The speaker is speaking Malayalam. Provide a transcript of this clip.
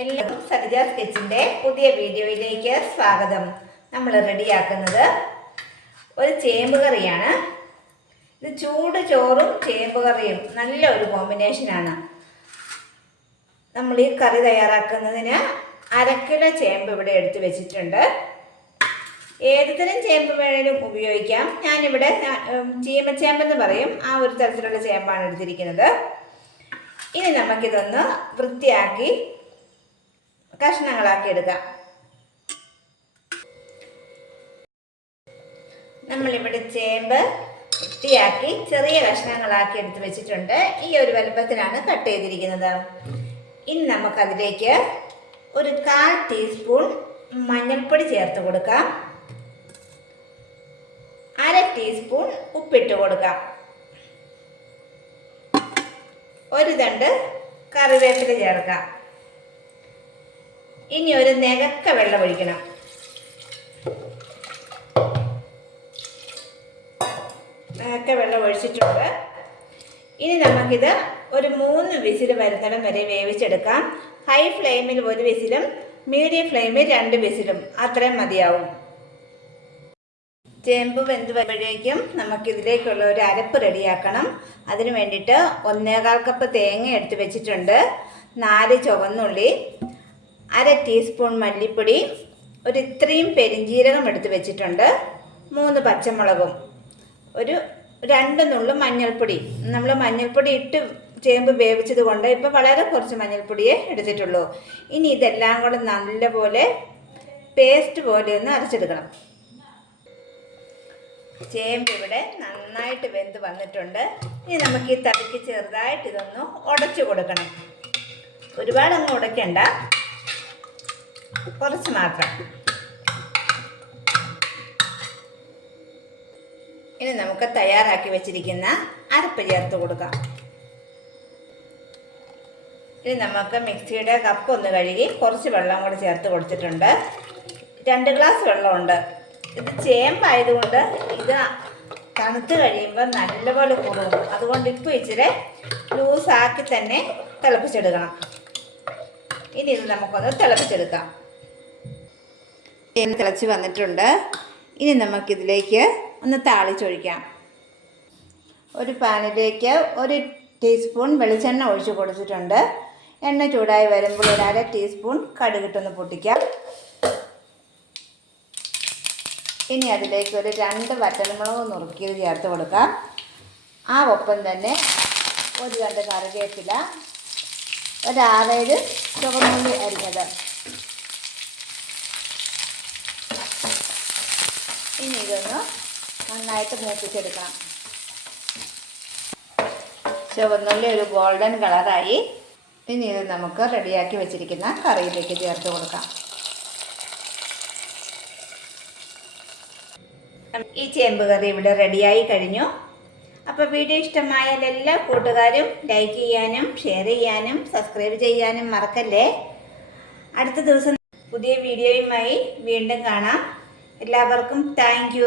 എല്ലാവർക്കും സരിജ സ്കെച്ചിന്റെ പുതിയ വീഡിയോയിലേക്ക് സ്വാഗതം. നമ്മൾ റെഡിയാക്കുന്നത് ഒരു ചേമ്പ് കറിയാണ്. ഇത് ചൂട് ചോറും ചേമ്പ് കറിയും. നല്ല ഒരു കോമ്പിനേഷനാണ് നമ്മൾ ഈ കറി തയ്യാറാക്കുന്നതിന് അരക്കിലോ ചേമ്പ് ഇവിടെ എടുത്തു വെച്ചിട്ടുണ്ട്. ഏതുതരം ചേമ്പ് വേണേലും ഉപയോഗിക്കാം. ഞാനിവിടെ ചീമച്ചേമ്പെന്ന് പറയും. ആ ഒരു തരത്തിലുള്ള ചേമ്പാണ് എടുത്തിരിക്കുന്നത്. ഇനി നമുക്കിതൊന്ന് വൃത്തിയാക്കി കഷ്ണങ്ങളാക്കി എടുക്കാം. നമ്മളിവിടെ ചേമ്പ് വൃത്തിയാക്കി ചെറിയ കഷ്ണങ്ങളാക്കി എടുത്ത് വെച്ചിട്ടുണ്ട്. ഈ ഒരു വലുപ്പത്തിലാണ് കട്ട് ചെയ്തിരിക്കുന്നത്. ഇനി നമുക്കതിലേക്ക് ഒരു കാൽ ടീസ്പൂൺ മഞ്ഞൾപ്പൊടി ചേർത്ത് കൊടുക്കാം. അര ടീസ്പൂൺ ഉപ്പിട്ട് കൊടുക്കാം. ഒരു തണ്ട് കറിവേപ്പില ചേർക്കാം. ഇനി ഒരു നികക്ക വെള്ളം ഒഴിക്കണം. നികക്ക വെള്ളം ഒഴിച്ചിട്ടുണ്ട്. ഇനി നമുക്കിത് ഒരു മൂന്ന് വിസിൽ വരുന്നിടം വരെ വേവിച്ചെടുക്കാം. ഹൈ ഫ്ലെയിമിൽ ഒരു വിസിലും മീഡിയം ഫ്ലെയിമിൽ രണ്ട് വിസിലും. അത്രയും മതിയാവും. ചേമ്പ് വെന്ത് വരുമ്പോഴേക്കും നമുക്കിതിലേക്കുള്ള ഒരു അരപ്പ് റെഡിയാക്കണം. അതിന് വേണ്ടിയിട്ട് ഒന്നേകാൽ കപ്പ് തേങ്ങ എടുത്ത് വെച്ചിട്ടുണ്ട്. നാല് ചുവന്നുള്ളി അര ടീസ്പൂൺ മല്ലിപ്പൊടി ഒരു ഇത്രയും പെരിഞ്ജീരകം എടുത്ത് വെച്ചിട്ടുണ്ട്. മൂന്ന് പച്ചമുളകും ഒരു രണ്ട് നുള്ളു മഞ്ഞൾപ്പൊടി. നമ്മൾ മഞ്ഞൾപ്പൊടി ഇട്ട് ചേമ്പ് വേവിച്ചത് കൊണ്ട് ഇപ്പോൾ വളരെ കുറച്ച് മഞ്ഞൾപ്പൊടിയേ എടുത്തിട്ടുള്ളൂ. ഇനി ഇതെല്ലാം കൂടെ നല്ലപോലെ പേസ്റ്റ് പോലെ ഒന്ന് അരച്ചെടുക്കണം. ചേമ്പ് ഇവിടെ നന്നായിട്ട് വെന്ത് വന്നിട്ടുണ്ട്. ഇനി നമുക്ക് ഈ തടിക്ക് ചെറുതായിട്ട് ഇതൊന്ന് ഉടച്ചു കൊടുക്കണം. ഒരുപാട് അങ്ങ് ഉടയ്ക്കണ്ട. കുറച്ച് മാത്രം. ഇനി നമുക്ക് തയ്യാറാക്കി വെച്ചിരിക്കുന്ന അരപ്പ് ചേർത്ത് കൊടുക്കാം. ഇനി നമുക്ക് മിക്സിയുടെ കപ്പ് ഒന്ന് കഴുകി കുറച്ച് വെള്ളം കൂടെ ചേർത്ത് കൊടുത്തിട്ടുണ്ട്. രണ്ട് ഗ്ലാസ് വെള്ളമുണ്ട്. ഇത് ചേമ്പായതുകൊണ്ട് ഇത് തണുത്ത് കഴിയുമ്പോൾ നല്ലപോലെ കുറുകും. അതുകൊണ്ട് ഇപ്പോൾ ഇച്ചിരി ലൂസാക്കി തന്നെ തിളപ്പിച്ചെടുക്കണം. ഇനി ഇത് നമുക്കൊന്ന് തിളപ്പിച്ചെടുക്കാം. എണ്ണ തിളച്ച് വന്നിട്ടുണ്ട്. ഇനി നമുക്കിതിലേക്ക് ഒന്ന് താളിച്ചൊഴിക്കാം. ഒരു പാനിലേക്ക് ഒരു ടീസ്പൂൺ വെളിച്ചെണ്ണ ഒഴിച്ച് കൊടുത്തിട്ടുണ്ട്. എണ്ണ ചൂടായി വരുമ്പോൾ ഒരു അര ടീസ്പൂൺ കടുകിട്ടൊന്ന് പൊട്ടിക്കാം. ഇനി അതിലേക്ക് ഒരു രണ്ട് വറ്റൽമുളക് നുറുക്കിയത് ചേർത്ത് കൊടുക്കാം. ആ ഒപ്പം തന്നെ ഒരു രണ്ട് കറിവേപ്പില ഒരു ആറേഴ് ചുവന്നുള്ളി അരിഞ്ഞത്. ഇനി ഇതൊന്ന് നന്നായിട്ട് മൂപ്പിച്ചെടുക്കണം. ചുവന്നുള്ളി ഒരു ഗോൾഡൻ കളറായി ഇനി ഇത് നമുക്ക് റെഡിയാക്കി വെച്ചിരിക്കുന്ന കറിയിലേക്ക് ചേർത്ത് കൊടുക്കാം. ഈ ചേമ്പ് കറി ഇവിടെ റെഡിയായി കഴിഞ്ഞു. അപ്പോൾ വീഡിയോ ഇഷ്ടമായാൽ എല്ലാ കൂട്ടുകാരും ലൈക്ക് ചെയ്യാനും ഷെയർ ചെയ്യാനും സബ്സ്ക്രൈബ് ചെയ്യാനും മറക്കല്ലേ? അടുത്ത ദിവസം പുതിയ വീഡിയോയുമായി വീണ്ടും കാണാം. എല്ലാവർക്കും താങ്ക്